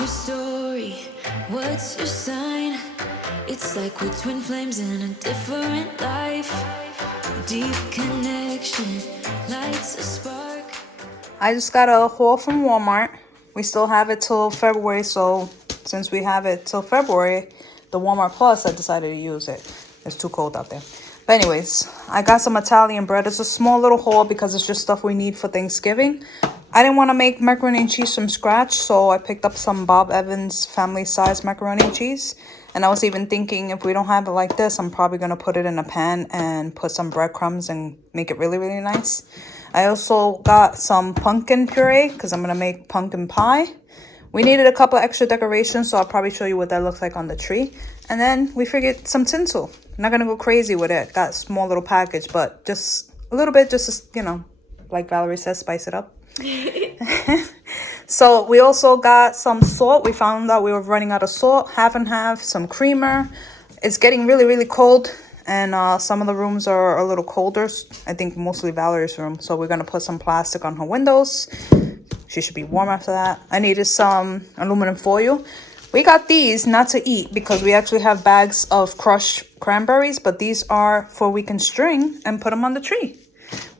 your story? What's your sign? It's like we're twin flames in a different life. Deep connection lights a spark. I just got a haul from Walmart. We still have it till February, so since we have it till February, the Walmart Plus, I decided to use it. It's too cold out there. But anyways, I got some Italian bread. It's a small little haul because it's just stuff we need for Thanksgiving. I didn't want to make macaroni and cheese from scratch, so I picked up some Bob Evans family size macaroni and cheese. And I was even thinking, if we don't have it like this, I'm probably going to put it in a pan and put some breadcrumbs and make it really, really nice. I also got some pumpkin puree because I'm going to make pumpkin pie. We needed a couple extra decorations, so I'll probably show you what that looks like on the tree. And then we figured some tinsel. I'm not going to go crazy with it. Got a small little package, but just a little bit, just to, you know, like Valerie says, spice it up. So we also got some salt. We found out we were running out of salt, half and half, some creamer. It's getting really, really cold, and some of the rooms are a little colder. I think mostly Valerie's room. So we're going to put some plastic on her windows. She should be warm after that. I needed some aluminum foil. We got these not to eat because we actually have bags of crushed cranberries, but these are for we can string and put them on the tree.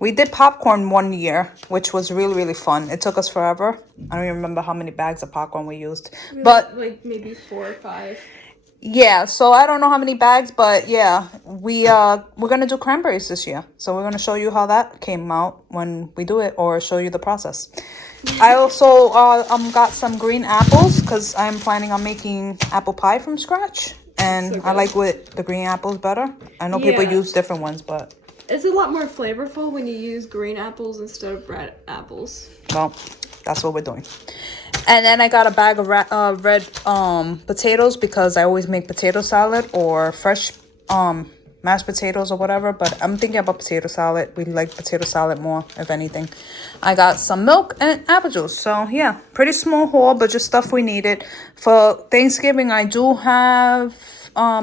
We did popcorn one year, which was really, really fun. It took us forever. I don't even remember how many bags of popcorn we used. But like maybe 4 or 5. Yeah, so I don't know how many bags, but yeah, we're gonna do cranberries this year. So we're gonna show you how that came out when we do it, or show you the process. I also got some green apples because I'm planning on making apple pie from scratch, and So I like with the green apples better. I know people use different ones, but it's a lot more flavorful when you use green apples instead of red apples. well, that's what we're doing. And then I got a bag of red potatoes because I always make potato salad or fresh mashed potatoes or whatever. But I'm thinking about potato salad. We like potato salad more, if anything. I got some milk and apple juice. So yeah, pretty small haul, but just stuff we needed. For Thanksgiving, I do have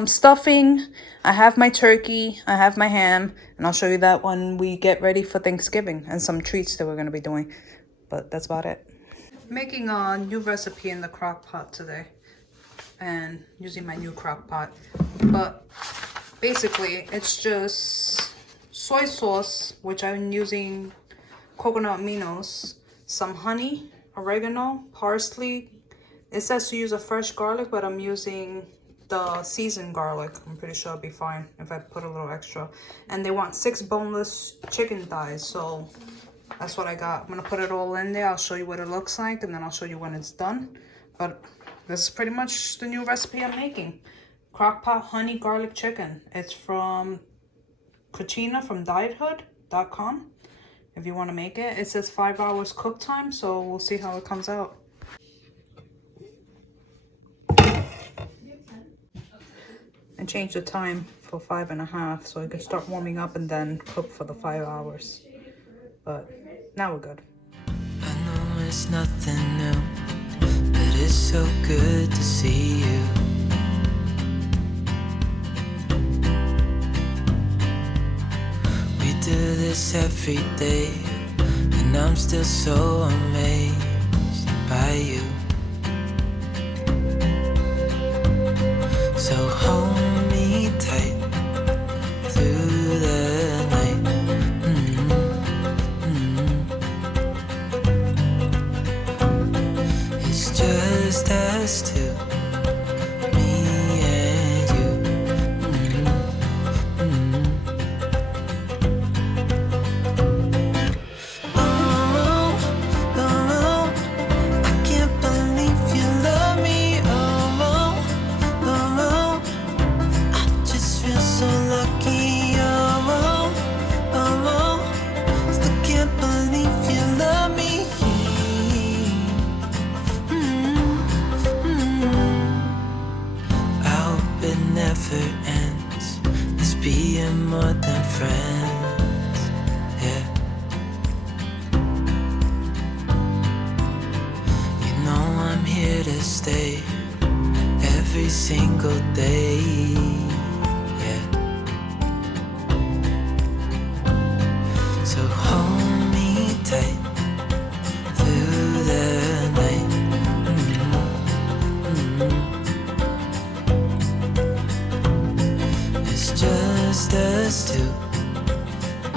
stuffing. I have my turkey. I have my ham. And I'll show you that when we get ready for Thanksgiving. And some treats that we're going to be doing. But that's about it. Making a new recipe in the crock pot today. And using my new crock pot. But basically, it's just soy sauce, which I'm using coconut aminos, some honey, oregano, parsley. It says to use a fresh garlic, but I'm using the seasoned garlic. I'm pretty sure it'll be fine if I put a little extra. And they want 6 boneless chicken thighs, so that's what I got. I'm gonna put it all in there. I'll show you what it looks like, and then I'll show you when it's done. But this is pretty much the new recipe I'm making. Crockpot honey garlic chicken. It's from Kachina from diethood.com. If you want to make it. It says 5 hours cook time, so we'll see how it comes out. And change the time for 5.5 so it can start warming up and then cook for the 5 hours. But now we're good. I know it's nothing new, but it's so good to see you. We do this every day, and I'm still so amazed by you. So hold me tight through the night. It's just us two, me and you. Oh, oh, I can't believe you love me. Oh, oh, I just feel so lucky. Oh, still can't believe you love me. I hope it never ends. This being more than friends, yeah. You know I'm here to stay every single day, yeah. So hold me tight through the night. just us two,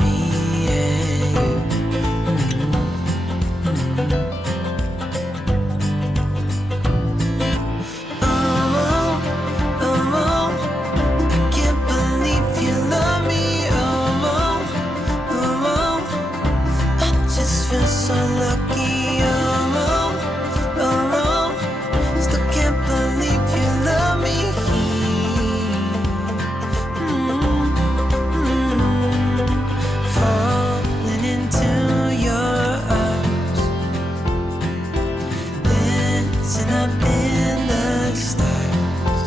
me and you. Oh, oh, oh, I can't believe you love me. Oh, oh, oh, I just feel so lucky. Oh, oh, oh, still can't believe you love me. Falling into your arms, dancing up in the stars.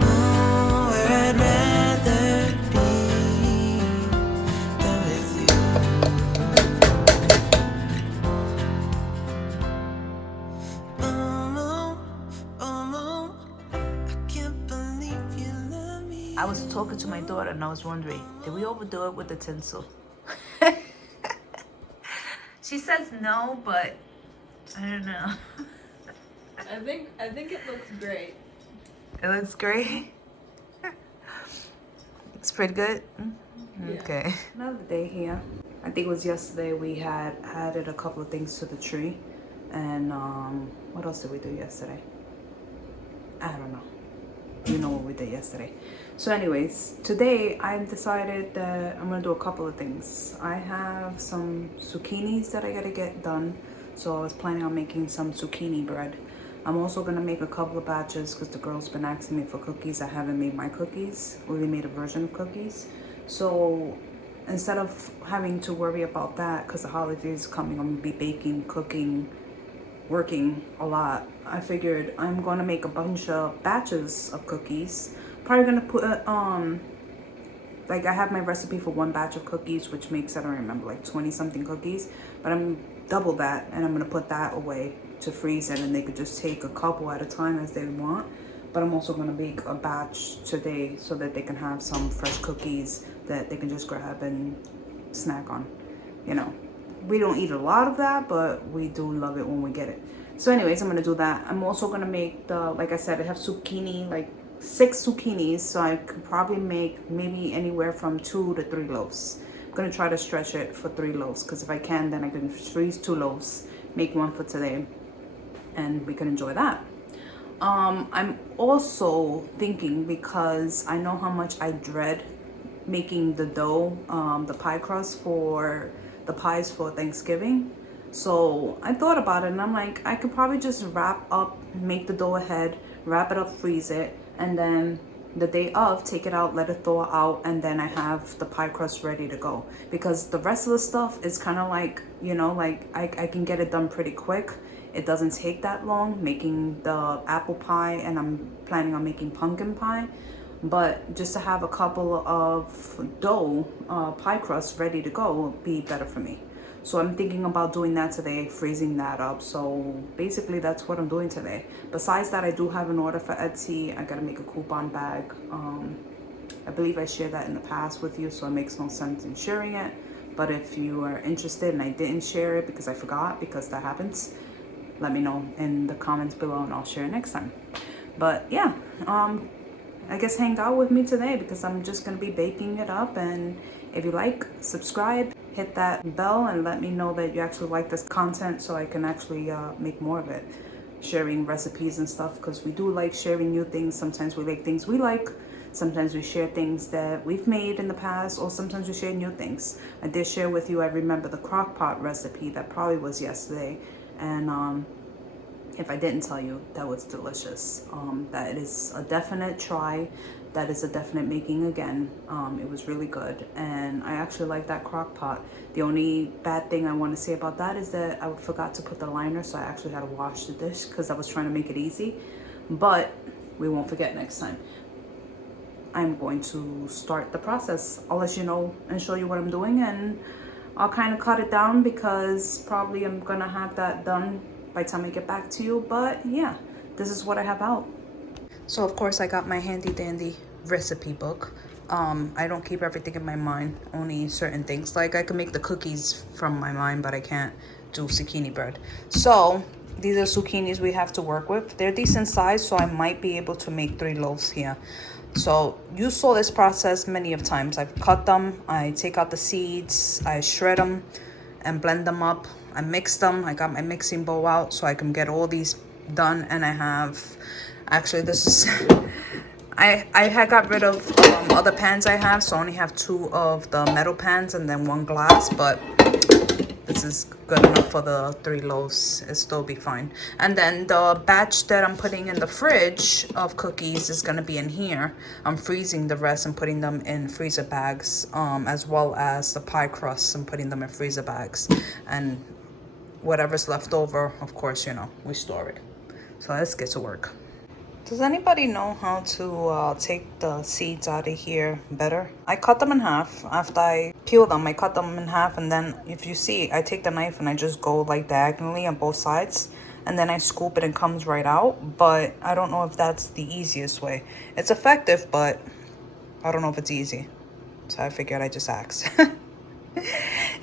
Oh, where I'd rather be than with you. Oh, oh, I can't believe you love me. I was talking to my daughter and I was wondering, did we overdo it with the tinsel? She says no, but I don't know. I think it looks great. It looks great. It's pretty good. Yeah. Okay. Another day here. I think it was yesterday we had added a couple of things to the tree. And what else did we do yesterday? I don't know. You know what we did yesterday. So anyways, today I decided that I'm gonna do a couple of things. I have some zucchinis that I gotta get done. So I was planning on making some zucchini bread. I'm also gonna make a couple of batches because the girl's been asking me for cookies. I haven't made my cookies. We made a version of cookies. So instead of having to worry about that, because the holidays coming, I'm gonna be baking, cooking, working a lot. I figured I'm gonna make a bunch of batches of cookies. Probably gonna put like I have my recipe for one batch of cookies, which makes, I don't remember, like 20 something cookies, but I'm double that, and I'm gonna put that away to freeze it, and they could just take a couple at a time as they want. But I'm also gonna make a batch today so that they can have some fresh cookies that they can just grab and snack on. You know, we don't eat a lot of that, but we do love it when we get it. So anyways, I'm gonna do that. I'm also gonna make the, like I said, I have zucchini, like 6 zucchinis, so I could probably make maybe anywhere from 2 to 3 loaves. I'm gonna try to stretch it for 3 loaves, because if I can, then I can freeze 2 loaves, make one for today, and we can enjoy that. I'm also thinking, because I know how much I dread making the dough, the pie crust for the pies for Thanksgiving. So I thought about it, and I'm like, I could probably just wrap up, make the dough ahead, wrap it up, freeze it, and then the day of, take it out, let it thaw out, and then I have the pie crust ready to go. Because the rest of the stuff is kind of like, you know, like I can get it done pretty quick. It doesn't take that long making the apple pie, and I'm planning on making pumpkin pie. But just to have a couple of dough, pie crust ready to go will be better for me. So I'm thinking about doing that today, freezing that up. So basically that's what I'm doing today. Besides that, I do have an order for Etsy. I gotta make a coupon bag. I believe I shared that in the past with you, so it makes no sense in sharing it. But if you are interested and I didn't share it because I forgot, because that happens, let me know in the comments below and I'll share it next time. But yeah, I guess hang out with me today because I'm just gonna be baking it up. And if you like, subscribe, hit that bell, and let me know that you actually like this content so I can actually make more of it, sharing recipes and stuff, because we do like sharing new things. Sometimes we like things we like, sometimes we share things that we've made in the past, or sometimes we share new things. I did share with you, I remember the crock pot recipe that probably was yesterday, and if I didn't tell you, that was delicious. That is a definite try. That is a definite making again. It was really good, and I actually like that crock pot. The only bad thing I want to say about that is that I forgot to put the liner, so I actually had to wash the dish because I was trying to make it easy. But we won't forget next time. I'm going to start the process. I'll let you know and show you what I'm doing, and I'll kind of cut it down because probably I'm gonna have that done by the time I get back to you. But yeah, this is what I have out. So of course I got my handy dandy recipe book. I don't keep everything in my mind, only certain things. Like I can make the cookies from my mind, but I can't do zucchini bread. So these are zucchinis we have to work with. They're decent size, so I might be able to make 3 loaves here. So you saw this process many of times. I've cut them, I take out the seeds, I shred them and blend them up. I mix them. I got my mixing bowl out so I can get all these done. And I have, actually this is, I had got rid of other pans I have, so I only have 2 of the metal pans and then 1 glass, but this is good enough for the 3 loaves. It'll still be fine. And then the batch that I'm putting in the fridge of cookies is gonna be in here. I'm freezing the rest and putting them in freezer bags, as well as the pie crusts and putting them in freezer bags. And whatever's left over, of course, you know, we store it. So let's get to work. Does anybody know how to take the seeds out of here better? I cut them in half. After I peel them, I cut them in half, and then if you see, I take the knife and I just go like diagonally on both sides, and then I scoop it and it comes right out. But I don't know if that's the easiest way. It's effective, but I don't know if it's easy. So I figured I just ask.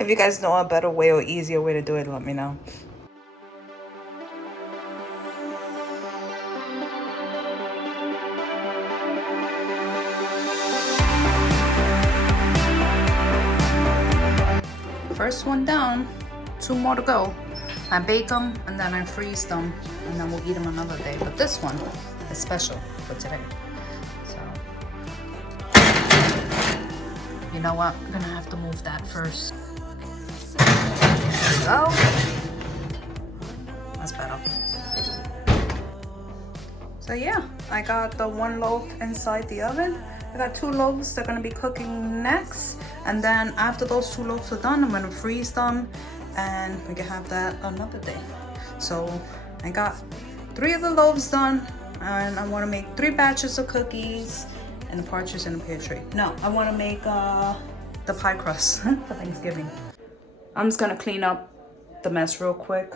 If you guys know a better way or easier way to do it, let me know. First one down, 2 more to go. I bake them and then I freeze them and then we'll eat them another day. But this one is special for today. So, you know what? I'm gonna have to move that first. There we go. That's better. So yeah, I got the 1 loaf inside the oven. I got 2 loaves that are gonna be cooking next. And then after those 2 loaves are done, I'm gonna freeze them and we can have that another day. So I got 3 of the loaves done and I wanna make 3 batches of cookies and the partridge in the pear tree. No, I wanna make the pie crust for Thanksgiving. I'm just gonna clean up the mess real quick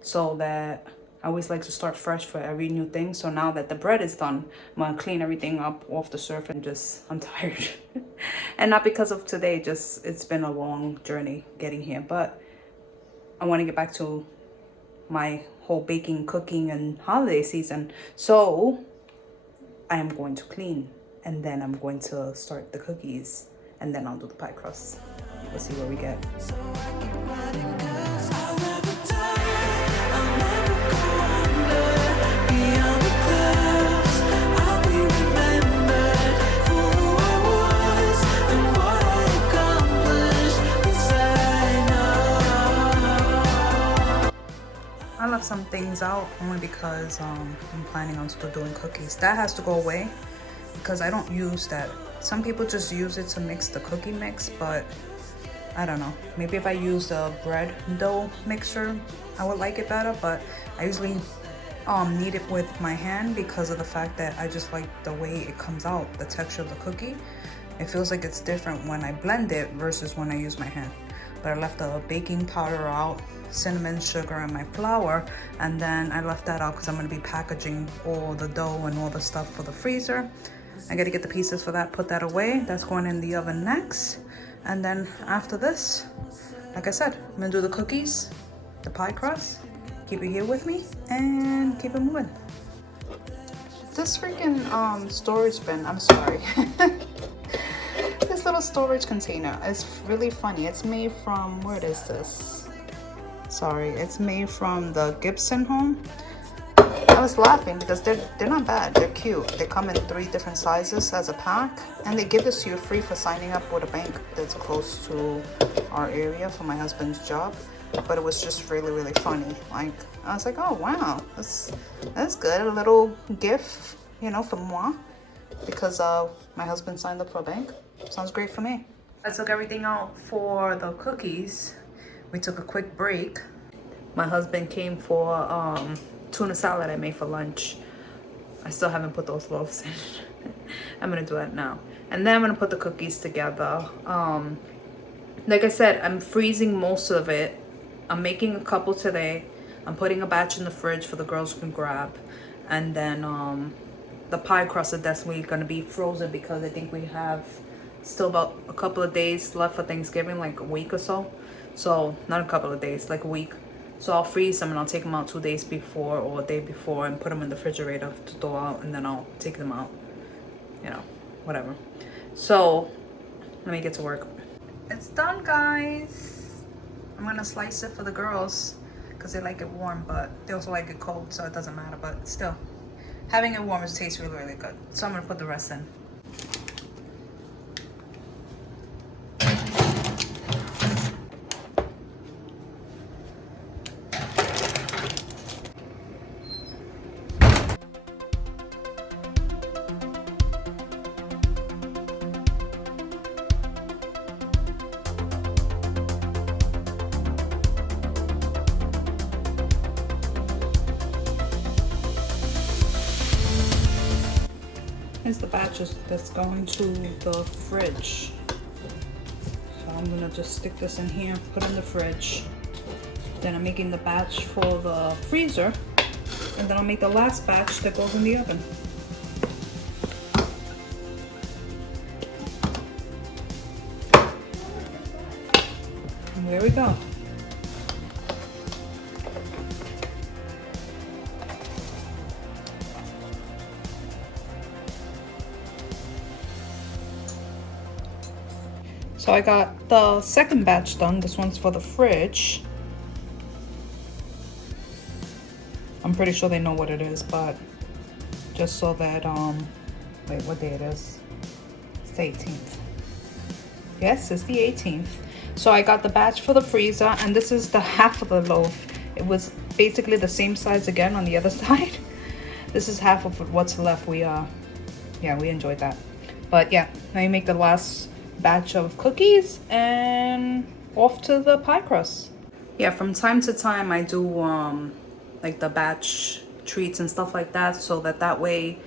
so that I always like to start fresh for every new thing. So now that the bread is done, I'm gonna clean everything up off the surface and I'm tired. And not because of today, just it's been a long journey getting here. But I wanna get back to my whole baking, cooking, and holiday season. So I am going to clean and then I'm going to start the cookies and then I'll do the pie crust. We'll see where we get. I left some things out only because I'm planning on still doing cookies. That has to go away because I don't use that. Some people just use it to mix the cookie mix, but I don't know. Maybe if I use the bread dough mixer, I would like it better, but I usually knead it with my hand because of the fact that I just like the way it comes out, the texture of the cookie. It feels like it's different when I blend it versus when I use my hand. But I left the baking powder out, cinnamon, sugar, and my flour, and then I left that out because I'm going to be packaging all the dough and all the stuff for the freezer. I got to get the pieces for that, put that away. That's going in the oven next. And then after this, like I said, I'm going to do the cookies, the pie crust, keep it here with me, and keep it moving. This freaking storage bin, I'm sorry. This little storage container is really funny. It's made from, where is this? Sorry, it's made from the Gibson home. I was laughing because they're not bad. They're cute. They come in 3 different sizes as a pack, and they give this to you free for signing up with a bank that's close to our area for my husband's job. But it was just really, really funny. Like, I was like, oh wow, that's good. A little gift, you know, for moi, because my husband signed up for a bank. Sounds great for me. I took everything out for the cookies. We took a quick break. My husband came for tuna salad I made for lunch. I still haven't put those loaves in. I'm gonna do that now. And then I'm gonna put the cookies together. Like I said, I'm freezing most of it. I'm making a couple today. I'm putting a batch in the fridge for the girls can grab. And then the pie crust is definitely gonna be frozen because I think we have still about a couple of days left for Thanksgiving, like a week or so. So not a couple of days, like a week. So I'll freeze them and I'll take them out 2 days before or a day before and put them in the refrigerator to thaw out, and then I'll take them out you know, whatever. So let me get to work. It's done, guys. I'm gonna slice it for the girls because they like it warm, but they also like it cold, so it doesn't matter. But still, having it warm tastes really, really good. So I'm gonna put the rest in. Here's the batches that's going to the fridge. So I'm gonna just stick this in here, put in the fridge. Then I'm making the batch for the freezer, and then I'll make the last batch that goes in the oven. And there we go. So I got the second batch done. This one's for the fridge. I'm pretty sure they know what it is, but just so that, wait, what day it is? It's the 18th. Yes, it's the 18th. So I got the batch for the freezer, and this is the half of the loaf. It was basically the same size again on the other side. This is half of what's left. We enjoyed that. But yeah, now you make the last batch of cookies and off to the pie crust. Yeah, from time to time I do like the batch treats and stuff like that, so that way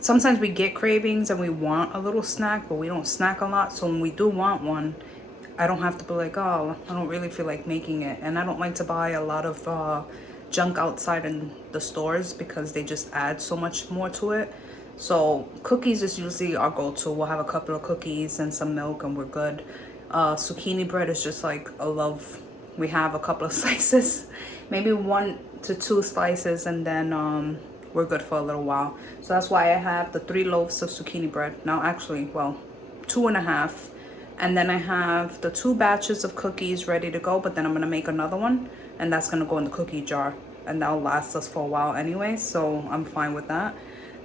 sometimes we get cravings and we want a little snack, but we don't snack a lot. So when we do want one, I don't have to be like, oh, I don't really feel like making it. And I don't like to buy a lot of junk outside in the stores because they just add so much more to it. So cookies is usually our go-to. We'll have a couple of cookies and some milk and we're good. Zucchini bread is just like a love. We have a couple of slices, maybe 1 to 2 slices, and then we're good for a little while. So that's why I have the 3 loaves of zucchini bread. Now actually, well, 2.5. And then I have the 2 batches of cookies ready to go, but then I'm gonna make another one, and that's gonna go in the cookie jar, and that'll last us for a while anyway, so I'm fine with that.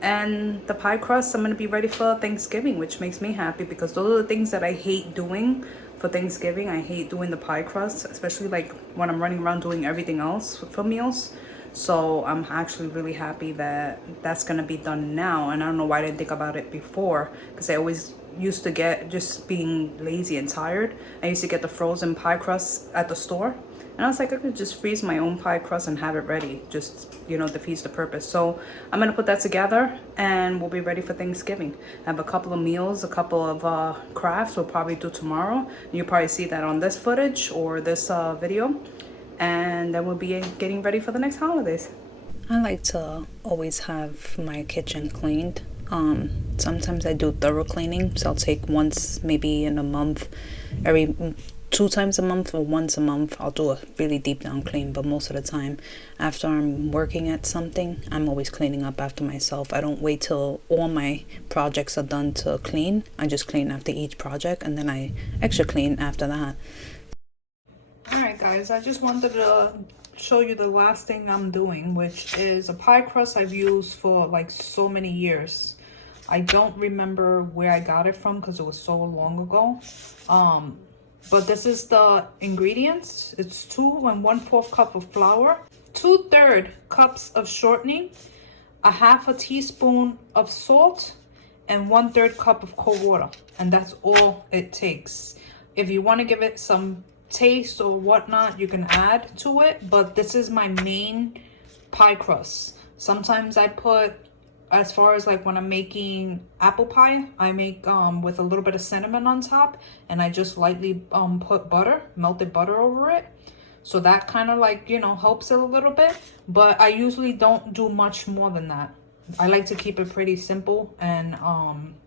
And the pie crust, I'm gonna be ready for Thanksgiving, which makes me happy because those are the things that I hate doing for Thanksgiving. I hate doing the pie crust, especially like when I'm running around doing everything else for meals. So I'm actually really happy that that's gonna be done now. And I don't know why I didn't think about it before, because I always used to get, just being lazy and tired, I used to get the frozen pie crust at the store. And I was like, I could just freeze my own pie crust and have it ready. Just, you know, defeats the purpose. So I'm going to put that together and we'll be ready for Thanksgiving. I have a couple of meals, a couple of crafts we'll probably do tomorrow. You'll probably see that on this footage or this video. And then we'll be getting ready for the next holidays. I like to always have my kitchen cleaned. Sometimes I do thorough cleaning. So I'll take once, maybe in a month, every 2 times a month or once a month, I'll do a really deep down clean. But most of the time, after I'm working at something, I'm always cleaning up after myself. I don't wait till all my projects are done to clean. I just clean after each project, and then I extra clean after that. Alright guys, I just wanted to show you the last thing I'm doing, which is a pie crust I've used for like so many years. I don't remember where I got it from because it was so long ago. But this is the ingredients. It's 2 1/4 cup of flour, 2/3 cups of shortening, a 1/2 teaspoon of salt, and 1/3 cup of cold water. And that's all it takes. If you want to give it some taste or whatnot, you can add to it. But this is my main pie crust. Sometimes I put, as far as like when I'm making apple pie, I make with a little bit of cinnamon on top, and I just lightly put butter, melted butter over it. So that kind of like, you know, helps it a little bit, but I usually don't do much more than that. I like to keep it pretty simple and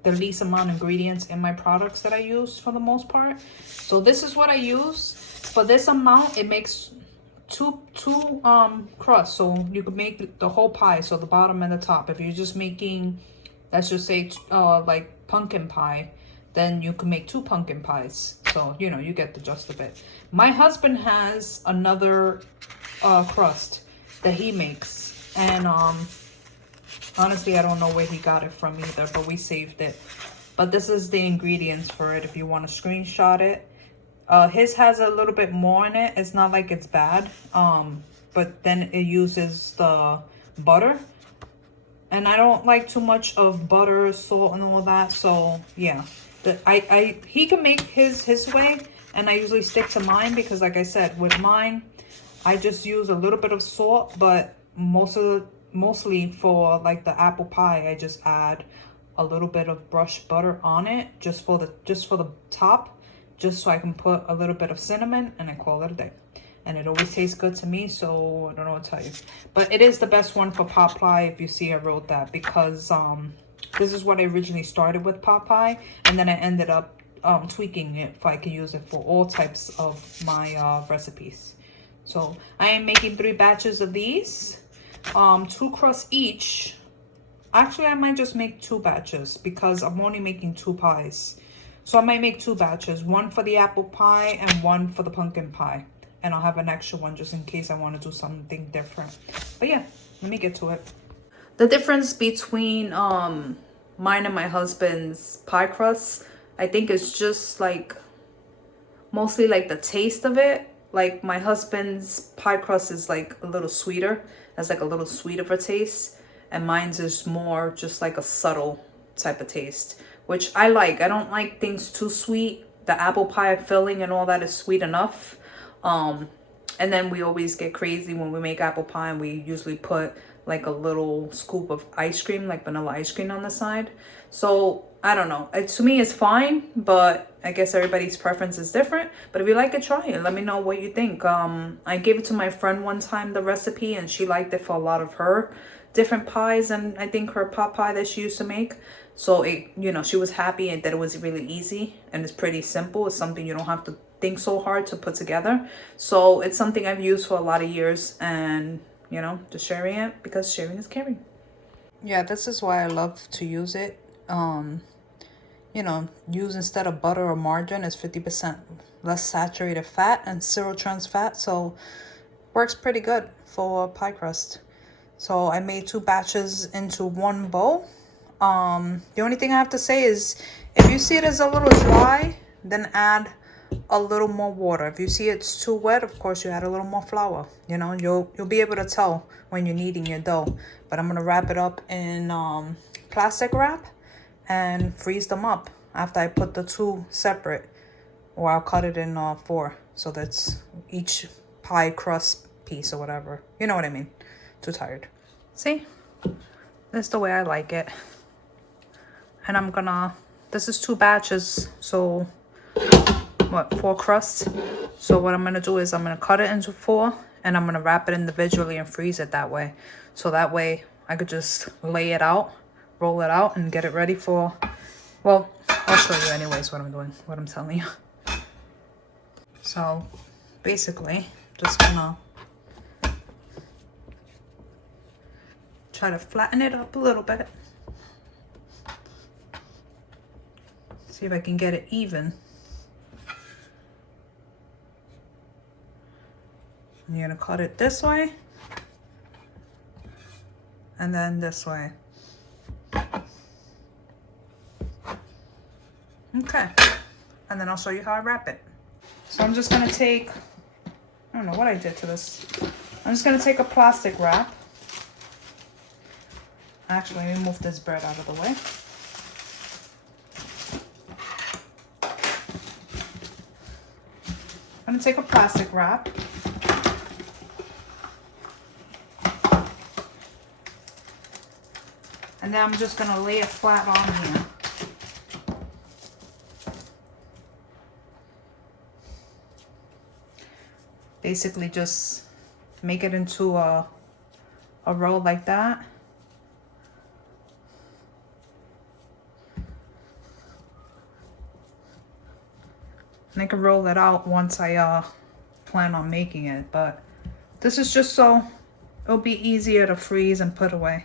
the least amount of ingredients in my products that I use for the most part. So this is what I use. For this amount, it makes two crusts, so you could make the whole pie, so the bottom and the top. If you're just making let's just say like pumpkin pie, then you can make 2 pumpkin pies. So, you know, you get the gist of it. My husband has another crust that he makes, and honestly, I don't know where he got it from either, but we saved it. But this is the ingredients for it if you want to screenshot it. His has a little bit more in it. It's not like it's bad. But then it uses the butter. And I don't like too much of butter, salt, and all that. So yeah, he can make his way, and I usually stick to mine because, like I said, with mine, I just use a little bit of salt, but mostly for like the apple pie, I just add a little bit of brushed butter on it just for the top, just so I can put a little bit of cinnamon, and I call it a day. And it always tastes good to me, so I don't know what to tell you. But it is the best one for pot pie. If you see, I wrote that because this is what I originally started with pot pie, and then I ended up tweaking it if I can use it for all types of my recipes. So I am making 3 batches of these, 2 crusts each. Actually, I might just make 2 batches because I'm only making 2 pies. So I might make 2 batches, one for the apple pie and one for the pumpkin pie. And I'll have an extra one just in case I want to do something different. But yeah, let me get to it. The difference between mine and my husband's pie crust, I think, is just like mostly like the taste of it. Like my husband's pie crust is like a little sweeter, has like a little sweet of a taste, and mine's is more just like a subtle type of taste, which I like. I don't like things too sweet. The apple pie filling and all that is sweet enough. And then we always get crazy when we make apple pie, and we usually put like a little scoop of ice cream, like vanilla ice cream on the side. So I don't know, to me it's fine, but I guess everybody's preference is different. But if you like it, try it. Let me know what you think. I gave it to my friend one time, the recipe, and she liked it for a lot of her different pies, and I think her pot pie that she used to make. So it, you know, she was happy and that it was really easy and it's pretty simple. It's something you don't have to think so hard to put together. So it's something I've used for a lot of years, and you know, just sharing it because sharing is caring. Yeah, this is why I love to use it. You know, use instead of butter or margarine is 50% less saturated fat and 0 trans fat, so works pretty good for pie crust. So I made 2 batches into 1 bowl. The only thing I have to say is if you see it as a little dry, then add a little more water. If you see it's too wet, of course you add a little more flour. You know, you'll be able to tell when you're kneading your dough. But I'm gonna wrap it up in plastic wrap and freeze them up after I put the 2 separate, or I'll cut it in 4, so that's each pie crust piece or whatever. You know what I mean? Too tired. See, that's the way I like it. And I'm gonna, this is 2 batches, so what, 4 crusts. So what I'm gonna do is I'm gonna cut it into 4, and I'm gonna wrap it individually and freeze it that way. So that way I could just lay it out, roll it out, and get it ready for, well, I'll show you anyways what I'm doing, what I'm telling you. So basically, just gonna try to flatten it up a little bit. See if I can get it even. And you're gonna cut it this way, and then this way. Okay, and then I'll show you how I wrap it. So I'm just gonna take, I don't know what I did to this. I'm just gonna take a plastic wrap. Actually, let me move this bread out of the way. I'm gonna take a plastic wrap. And then I'm just gonna lay it flat on here. Basically just make it into a roll like that. And I can roll it out once I plan on making it, but this is just so it'll be easier to freeze and put away.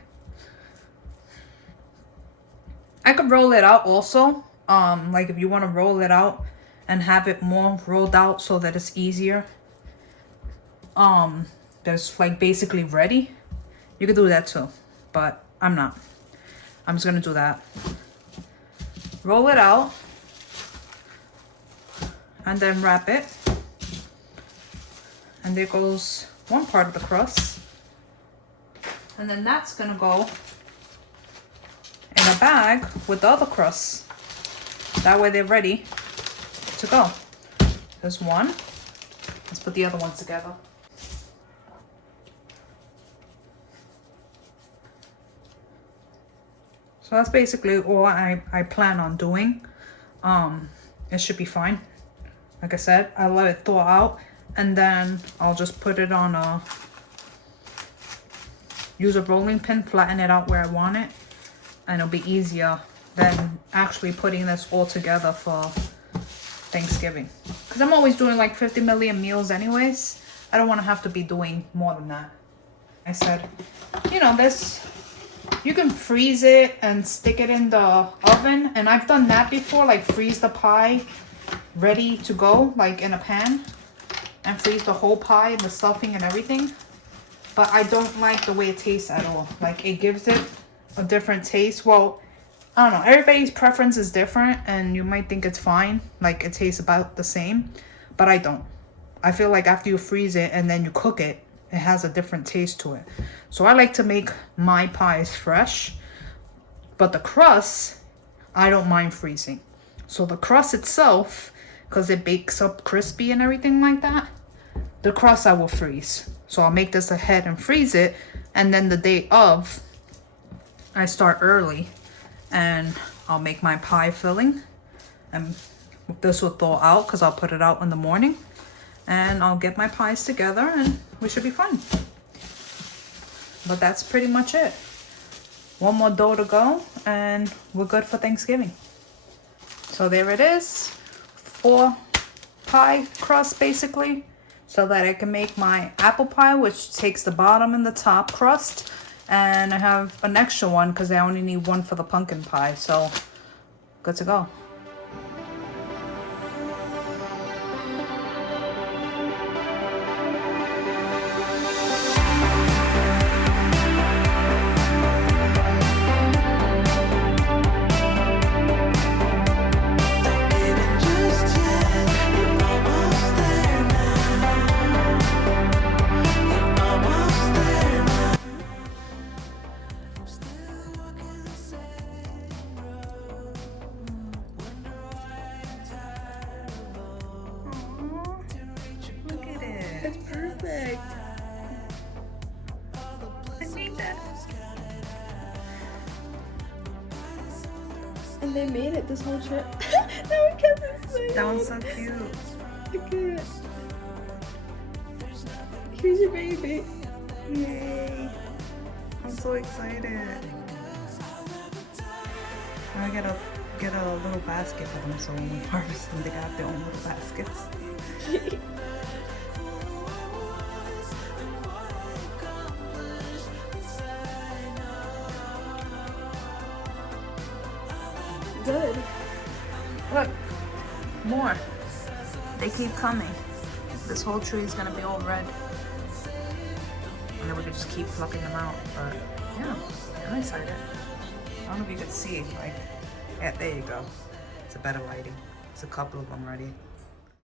roll it out also. Like if you want to roll it out and have it more rolled out so that it's easier. That's like basically ready. You could do that too, but I'm not. I'm just gonna do that. Roll it out and then wrap it. And there goes one part of the crust. And then that's gonna go in a bag with the other crusts. That way they're ready to go. There's one. Let's put the other ones together. So that's basically all I plan on doing. It should be fine. Like I said, I let it thaw out and then I'll just put it on use a rolling pin, flatten it out where I want it, and it'll be easier than actually putting this all together for Thanksgiving. Because I'm always doing like 50 million meals anyways. I don't want to have to be doing more than that. I said, you know, this, you can freeze it and stick it in the oven. And I've done that before, like freeze the pie ready to go, like in a pan. And freeze the whole pie, the stuffing and everything. But I don't like the way it tastes at all. Like it gives it a different taste. Well, I don't know. Everybody's preference is different and you might think it's fine. Like it tastes about the same. But I don't. I feel like after you freeze it and then you cook it, it has a different taste to it. So I like to make my pies fresh. But the crust, I don't mind freezing. So the crust itself, because it bakes up crispy and everything like that, the crust I will freeze. So I'll make this ahead and freeze it. And then the day of, I start early and I'll make my pie filling. And this will thaw out because I'll put it out in the morning. And I'll get my pies together and we should be fine. But that's pretty much it. One more dough to go and we're good for Thanksgiving. So there it is. 4 pie crusts basically. So that I can make my apple pie, which takes the bottom and the top crust. And I have an extra one because I only need one for the pumpkin pie. So good to go. It's perfect. I made that. And they made it this whole trip. That one kept it. That one's so cute. Look at it. Here's your baby. Yay. I'm so excited. I gotta get a little basket for them so when we harvest them, they got their own little baskets. Good. Look, more. They keep coming. This whole tree is gonna be all red. And then we could just keep plucking them out. But yeah, I'm excited. I don't know if you could see, like, yeah, there you go. It's a better lighting. It's a couple of them ready.